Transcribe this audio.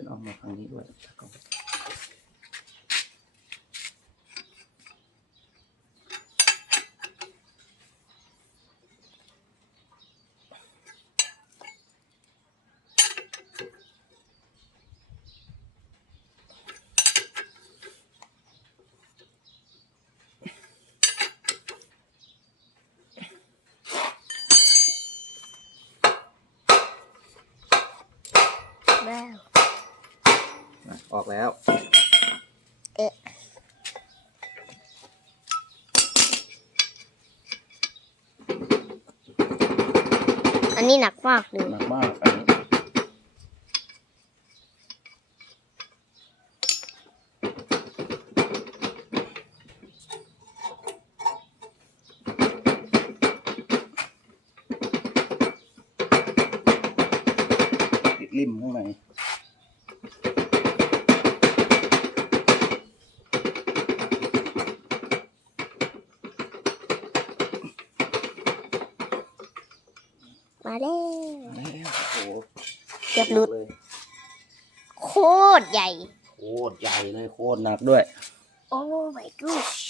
นออกมาฝั่งนี้ด้วยแล้วก็แล้ว ออกแล้วอันนี้หนักมากเลยหนักมากอันนี้ติดริมข้างใน มาแล้วแล้วโอ้โหเกือบหลุดเลยโคตรใหญ่ โคตรใหญ่เลยโคตรหนักด้วย โอ้ my gosh